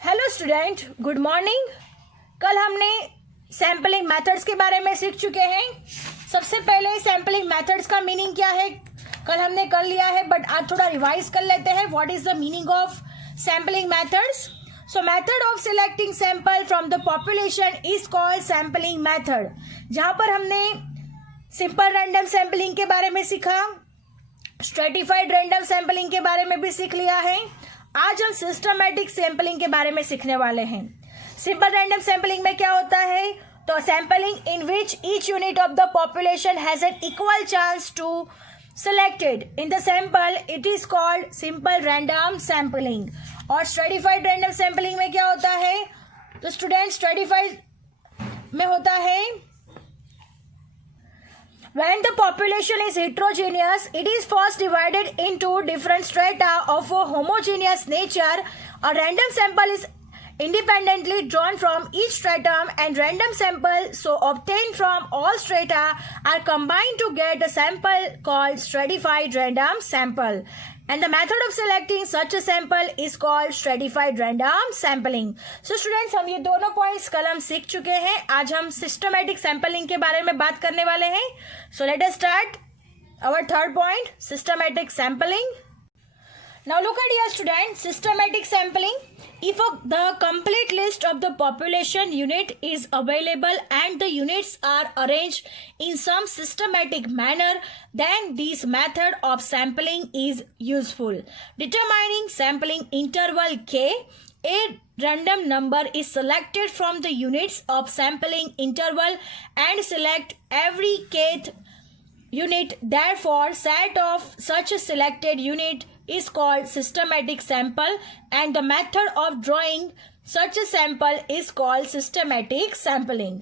Hello student, good morning. कल हमने sampling methods के बारे में सीख चुके हैं। सबसे पहले सैम्पलिंग मेथड्स का मीनिंग क्या है कल हमने कर लिया है, बट आज थोड़ा रिवाइज कर लेते हैं। What is the meaning of sampling methods? So method of selecting sample from the population is called sampling method. जहां पर हमने सिंपल रैंडम सैम्पलिंग के बारे में सीखा, स्ट्रेटिफाइड रैंडम सैम्पलिंग के बारे में भी सीख लिया है। आज हम सिस्टमैटिक सैंपलिंग के बारे में सीखने वाले हैं। सिंपल रैंडम सैंपलिंग में क्या होता है? तो sampling in which each unit of the population has an equal chance to selected in the sample, it is called simple random sampling। और stratified random sampling में क्या होता है? तो स्टूडेंट stratified में होता है when the population is heterogeneous, it is first divided into different strata of a homogeneous nature. A random sample is independently drawn from each stratum, and random samples so obtained from all strata are combined to get a sample called stratified random sample. And the method of selecting such a sample is called stratified random sampling. So students, हम ये दोनों points कल हम सीख चुके हैं। आज हम सिस्टमैटिक सैंपलिंग के बारे में बात करने वाले हैं। So let us start our third point, systematic sampling. Now look at here student, systematic sampling. If the complete list of the population unit is available and the units are arranged in some systematic manner, then this method of sampling is useful. Determining sampling interval k, a random number is selected from the units of sampling interval and select every kth unit. Therefore, set of such a selected unit is called systematic sample, and the method of drawing such a sample is called systematic sampling.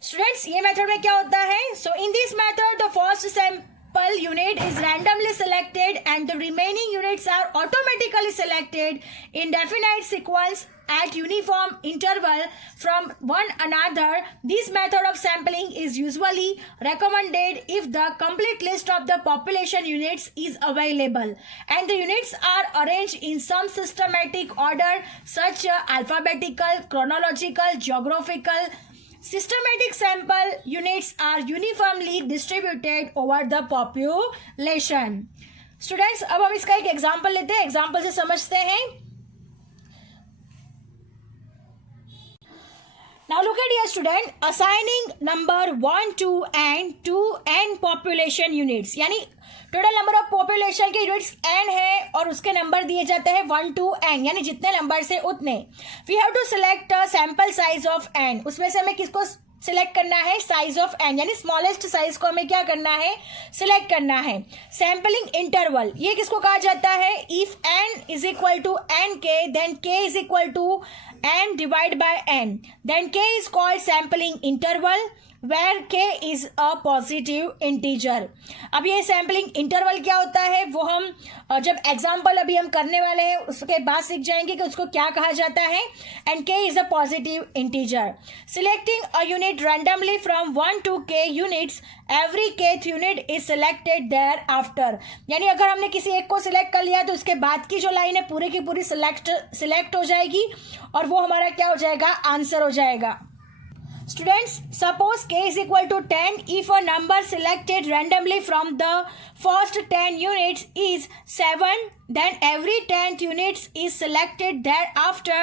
Students, ये method में क्या होता है? So in this method, the first sample unit is randomly selected and the remaining units are automatically selected in definite sequence at uniform interval from one another. This method of sampling is usually recommended if the complete list of the population units is available and the units are arranged in some systematic order such as alphabetical, chronological, geographical. Systematic sample units are uniformly distributed over the population. Students, अब हम इसका एक example लेते हैं, example से समझते हैं। Now look at here student, assigning number 1 to n to n population units, यानी टोटल नंबर ऑफ पॉपुलेशन के यूनिट्स n है और उसके नंबर दिए जाते हैं 1 to n, यानी जितने नंबर से उतने। We have to select sample size of n, उसमें से हमें किसको सिलेक्ट करना है? साइज ऑफ n, यानी स्मॉलेस्ट साइज को हमें क्या करना है? सिलेक्ट करना है। सैंपलिंग इंटरवल, ये किसको कहा जाता है? If n is equal to n k, then k is equal to n divide by n, then k is called sampling interval where k is a positive integer। अब ये sampling interval क्या होता है वो हम जब एग्जाम्पल अभी हम करने वाले हैं उसके बाद सीख जाएंगे कि उसको क्या कहा जाता है। And k is a positive integer. Selecting a unit randomly from 1 to k units, every kth unit is selected thereafter, यानी अगर हमने किसी एक को सिलेक्ट कर लिया तो उसके बाद की जो लाइन है पूरी की पूरी सिलेक्ट हो जाएगी और वो हमारा क्या हो जाएगा? आंसर हो जाएगा। Students, suppose k is equal to 10 if a number selected randomly from the first 10 units is 7, then every 10th unit is selected thereafter.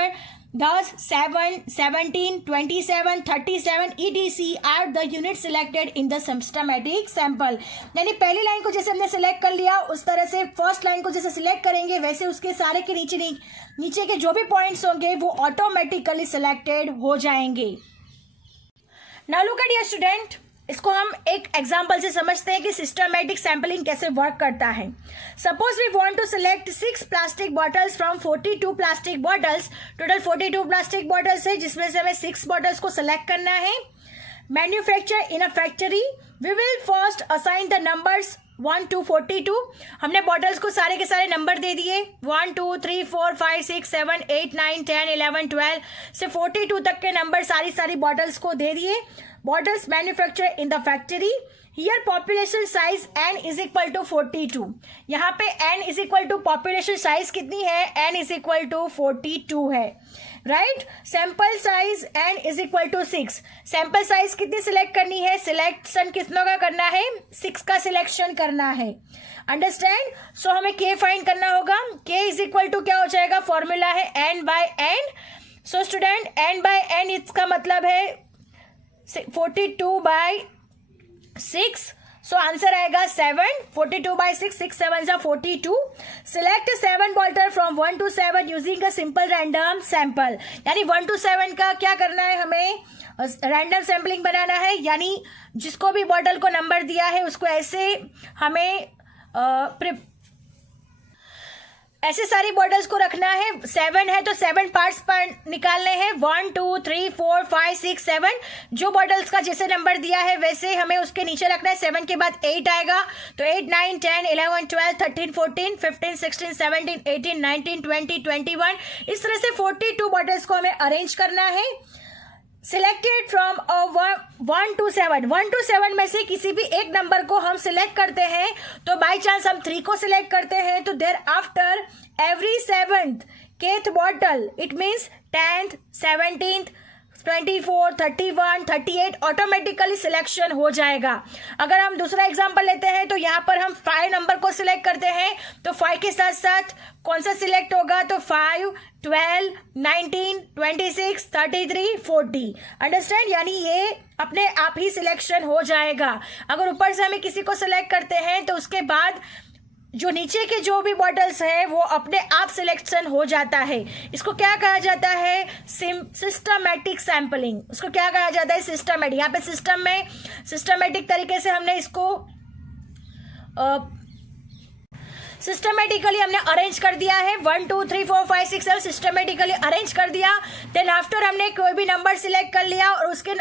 Thus 7, 17, 27, 37 etc are the units selected in the systematic sample। यानी पहली line को जैसे हमने select कर लिया उस तरह से फर्स्ट लाइन को जैसे सिलेक्ट करेंगे वैसे उसके सारे के नीचे के जो भी पॉइंट्स होंगे वो ऑटोमेटिकली सिलेक्टेड हो जाएंगे। Now look at here student, इसको हम एक एग्जाम्पल से समझते हैं कि सिस्टमैटिक सैंपलिंग कैसे वर्क करता है। Suppose we want to select 6 plastic bottles from 42 plastic bottles. Total 42 plastic bottles है जिसमें से हमें 6 बॉटल्स को सिलेक्ट करना है। Manufacture in a factory, we will first assign the numbers 1 to 42। हमने बॉटल्स को सारे के सारे नंबर दे दिए 1 2 3 4 5 6 7 8 9 10 11 12 से 42 तक के नंबर सारी बॉटल्स को दे दिए। Bottles manufacture in the factory, here population size n is equal to 42. यहाँ पे n is equal to population size कितनी है, n इज इक्वल टू 42 है, right. Sample size n is equal to 6. Sample size कितनी select करनी है, selection कितनों का करना है, 6 का सिलेक्शन करना है. अंडरस्टैंड. सो हमें k फाइंड करना होगा. k इज इक्वल टू क्या हो जाएगा, फॉर्मूला है n by n. So student n by n इसका मतलब है 42 बाय 6. सो आंसर आएगा 7. 42 बाय 6, 6 7 जा 42. Select 7 bottle from 1 to 7 using a simple random sample. यानी 1 to 7 का क्या करना है, हमें रैंडम सैम्पलिंग बनाना है. यानी जिसको भी बॉटल को नंबर दिया है उसको ऐसे हमें ऐसे सारी बॉटल्स को रखना है. 7 है तो 7 पार्ट्स पर निकालने हैं. 1 2 3 4 5 6 7. जो बॉटल्स का जैसे नंबर दिया है वैसे हमें उसके नीचे रखना है. 7 के बाद 8 आएगा तो 8 9 10 11 12 13 14 15 16 17 18 19 20 21. इस तरह से 42 बॉटल्स को हमें अरेंज करना है. Selected from 1 to 7. 1 to 7 में से किसी भी एक नंबर को हम सिलेक्ट करते हैं. तो बाई चांस हम 3 को सिलेक्ट करते हैं तो thereafter every 7th kth bottle it means 10th 17th 24 31 38 automatically selection हो जाएगा. अगर हम दूसरा एग्जांपल लेते हैं तो यहाँ पर हम 5 नंबर को सिलेक्ट करते हैं तो 5 के साथ साथ कौन सा सिलेक्ट होगा, तो 5 12 19 26 33 40. अंडरस्टैंड. यानी ये अपने आप ही सिलेक्शन हो जाएगा. अगर ऊपर से हमें किसी को सिलेक्ट करते हैं तो उसके बाद जो नीचे के जो भी बॉटल्स है वो अपने आप सिलेक्शन हो जाता है. इसको क्या कहा जाता है, सिस्टमैटिक सैंपलिंग. उसको क्या कहा जाता है, सिस्टमैटिक. यहाँ पे सिस्टम में सिस्टमैटिक तरीके से हमने इसको सिस्टमेटिकली हमने अरेंज कर दिया है. 1 2 3 4 5 6 7 सिस्टमेटिकली अरेंज कर दिया. देन आफ्टर हमने कोई भी नंबर सिलेक्ट कर लिया और उसके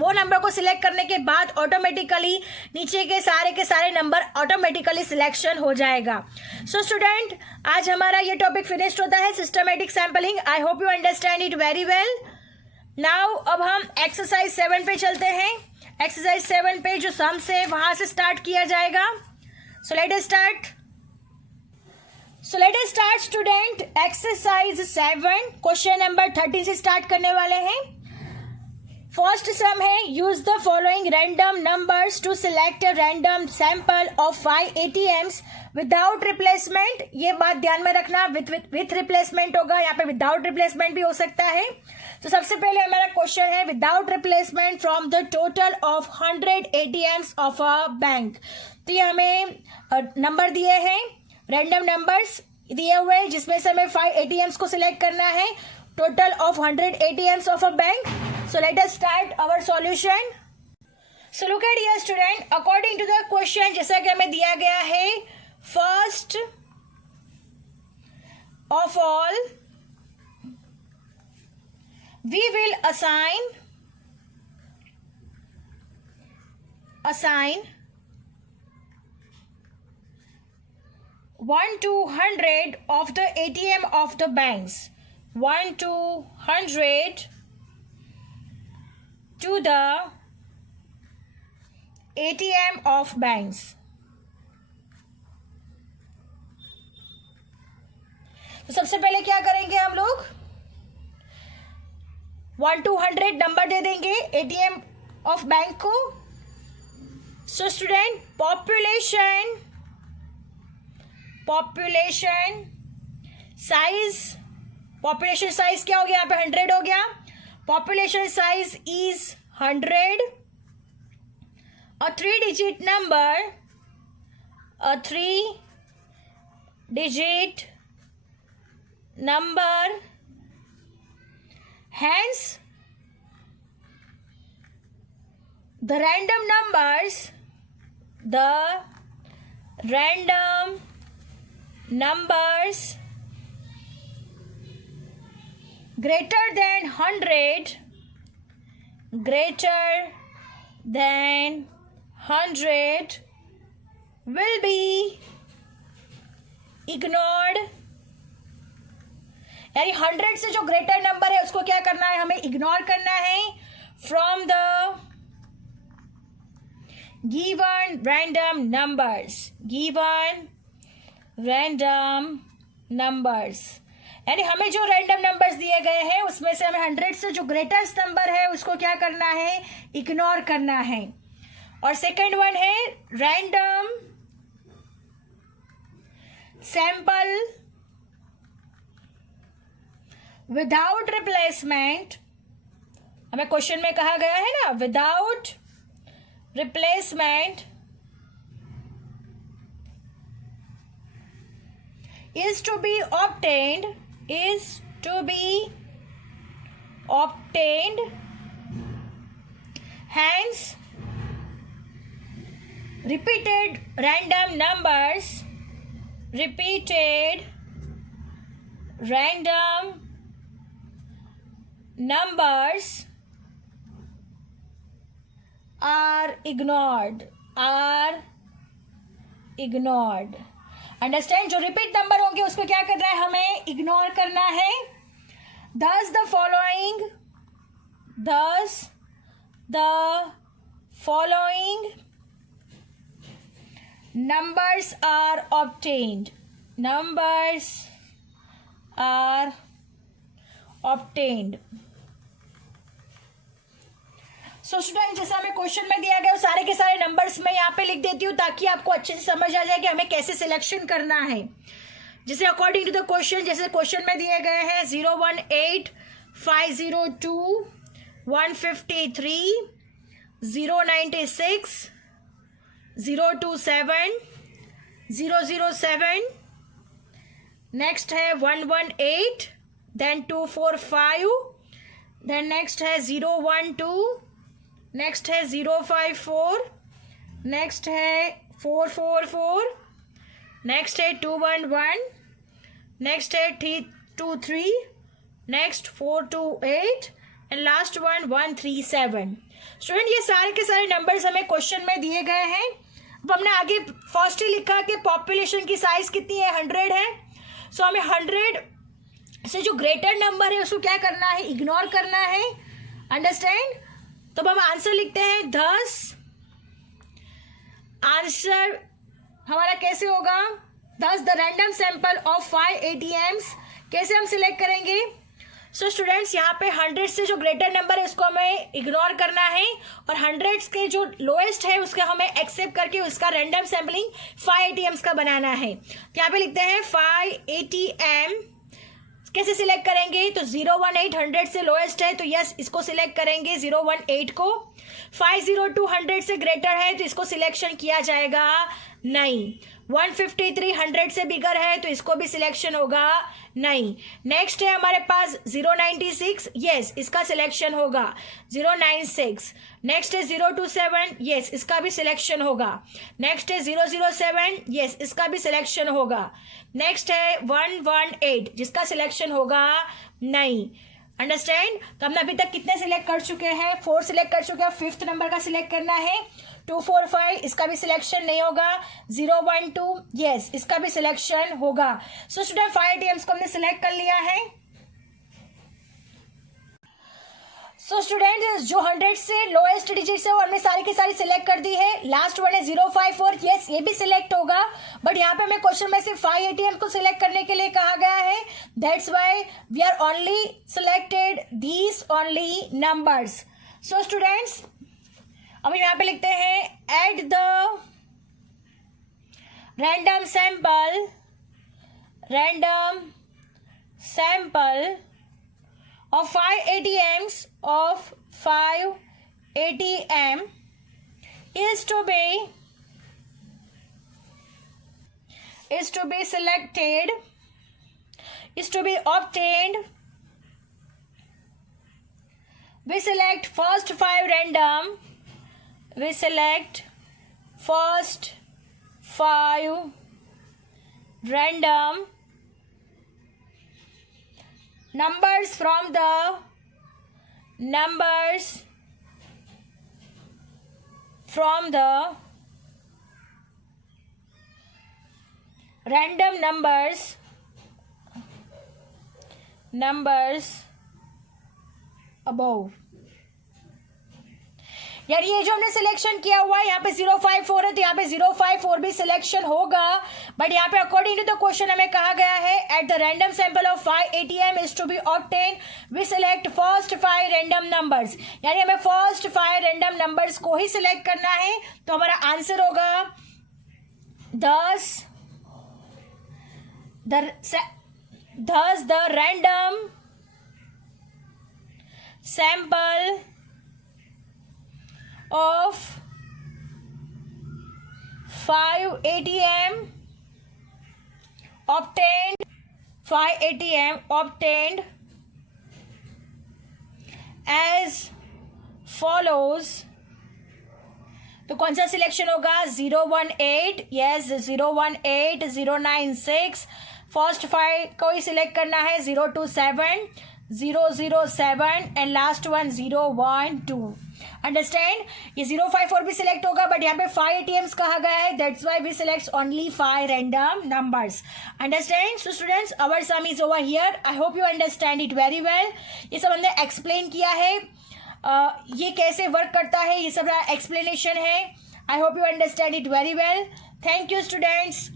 वो नंबर को सिलेक्ट करने के बाद ऑटोमेटिकली नीचे के सारे नंबर ऑटोमेटिकली सिलेक्शन हो जाएगा. सो स्टूडेंट आज हमारा ये टॉपिक फिनिश्ड होता है, systematic sampling. I hope you understand it very well. Now अब हम एक्सरसाइज 7 पे चलते हैं. एक्सरसाइज 7 पे जो सम्स है वहां से स्टार्ट किया जाएगा. So let us start. So let us start student exercise 7 question number 13 से स्टार्ट करने वाले हैं. फर्स्ट सम है use the following random numbers to select a random sample of 5 ATMs without replacement. ये बात ध्यान में रखना, विथ रिप्लेसमेंट होगा, यहाँ पे विदाउट रिप्लेसमेंट भी हो सकता है. तो सबसे पहले हमारा क्वेश्चन है without replacement from the total of 100 ATMs of a bank. तो ये हमें नंबर दिए हैं, रैंडम नंबर्स दिए हुए जिसमें से हमें 5 ATMs को सिलेक्ट करना है. Total of 100 ATMs of a bank. So let us start our solution. So look at here student, according to the question जैसा कि हमें दिया गया है, first of all we will assign 1 to 100 of the ATM of the banks. 1 to 100 to the ATM of banks. तो सबसे पहले क्या करेंगे हम लोग, 1 to 100 नंबर दे देंगे ATM ऑफ बैंक को. सो स्टूडेंट पॉपुलेशन साइज क्या हो गया, यहाँ पे 100 हो गया. Population size is 100. A 3-digit number, a 3-digit number, hence the random numbers greater than 100 will be ignored. यानी 100 से जो ग्रेटर नंबर है उसको क्या करना है, हमें इग्नोर करना है. From the given random numbers, given random numbers, यानी हमें जो रैंडम नंबर्स दिए गए हैं उसमें से हमें 100 से जो ग्रेटेस्ट नंबर है उसको क्या करना है, इग्नोर करना है. और सेकंड वन है रैंडम सैंपल विदाउट रिप्लेसमेंट. हमें क्वेश्चन में कहा गया है ना, without replacement is to be obtained hence repeated random numbers are ignored. Understand. जो रिपीट नंबर होंगे उसको क्या करना है, हमें इग्नोर करना है. thus the following numbers are obtained. So student, जैसा हमें क्वेश्चन में दिया गया सारे के सारे नंबर्स मैं यहाँ पे लिख देती हूँ ताकि आपको अच्छे से समझ आ जाए कि हमें कैसे सिलेक्शन करना है. जैसे अकॉर्डिंग टू द क्वेश्चन, जैसे क्वेश्चन में दिए गए हैं 018 502 153 096 027 007, नेक्स्ट है 118, देन 245, देन नेक्स्ट है 012, नेक्स्ट है 054, नेक्स्ट है 444, नेक्स्ट है 211, नेक्स्ट है 323, next 428 and last one 137. Student, ये सारे के सारे नंबर्स हमें क्वेश्चन में दिए गए हैं. अब हमने आगे फर्स्ट ही लिखा कि पॉपुलेशन की साइज कितनी है, 100 है. सो हमें 100 से जो ग्रेटर नंबर है उसको क्या करना है, इग्नोर करना है. अंडरस्टैंड. तो हम आंसर लिखते हैं 10. आंसर हमारा कैसे होगा, 10 the random sample of 5 ATMs. कैसे हम सिलेक्ट करेंगे. सो स्टूडेंट्स, यहाँ पे 100 से जो ग्रेटर नंबर है उसको हमें इग्नोर करना है और 100 के जो लोएस्ट है उसका हमें एक्सेप्ट करके उसका रैंडम सैम्पलिंग 5 ATMs का बनाना है. तो यहाँ पे लिखते हैं 5 ATM. कैसे सिलेक्ट करेंगे, तो 018 100 से लोएस्ट है तो यस इसको सिलेक्ट करेंगे 018 को. 502 100 से ग्रेटर है तो इसको सिलेक्शन किया जाएगा नहीं. 153 100 से बिगर है तो इसको भी सिलेक्शन होगा नहीं. नेक्स्ट है हमारे पास 096, यस इसका सिलेक्शन होगा. 096, नेक्स्ट है 027, यस इसका भी सिलेक्शन होगा. नेक्स्ट है 007, यस इसका भी सिलेक्शन होगा. नेक्स्ट है 118 जिसका सिलेक्शन होगा नहीं. अंडरस्टैंड. तो हमने अभी तक कितने सिलेक्ट कर चुके हैं, 4 सिलेक्ट कर चुके हैं. 5th नंबर का सिलेक्ट करना है. 245 इसका भी सिलेक्शन नहीं होगा. 012, यस इसका भी सिलेक्शन होगा. सो स्टूडेंट 5 ATMs को हमने सिलेक्ट कर लिया है. सो स्टूडेंट, जो 100 से लोएस्ट डिजिट है वो हमने सारी की सारी सिलेक्ट कर दी है. लास्ट वन है 054, यस ये भी सिलेक्ट होगा. बट यहाँ पे हमें क्वेश्चन में सिर्फ 5 ATM को सिलेक्ट करने के लिए कहा गया है. That's why we are only selected these only numbers. So students, अब यहाँ पे लिखते हैं at the random sample of 5 ATMs is to be selected, is to be obtained. We select first 5 random. We select first 5 random numbers from the random numbers above. यार ये जो हमने selection किया हुआ है यहाँ पे 054 है, तो यहाँ पे 054 भी सिलेक्शन होगा, बट यहाँ पे अकॉर्डिंग टू द क्वेश्चन हमें कहा गया है at the random sample of 5 ATM is to be obtain we select first 5 random numbers, यानी हमें फर्स्ट 5 रैंडम नंबर्स को ही सिलेक्ट करना है। तो हमारा आंसर होगा 10 the random sample of 5 ATM obtained as follows। तो कौन सा सिलेक्शन होगा? 018, यस 018, 096, फर्स्ट 5 को ही सिलेक्ट करना है, 027, 007 एंड लास्ट वन 012। अंडरस्टैंड? ये 054 भी सिलेक्ट होगा, बट यहाँ पे 5 ATMs कहा गया है, that's why we select only 5 random numbers. Understand? So students, our sum is over here. I hope you understand it very well. ये सब हमने एक्सप्लेन किया है, ये कैसे वर्क करता है, ये सब एक्सप्लेनेशन है। आई hope you understand it very well. Thank you students.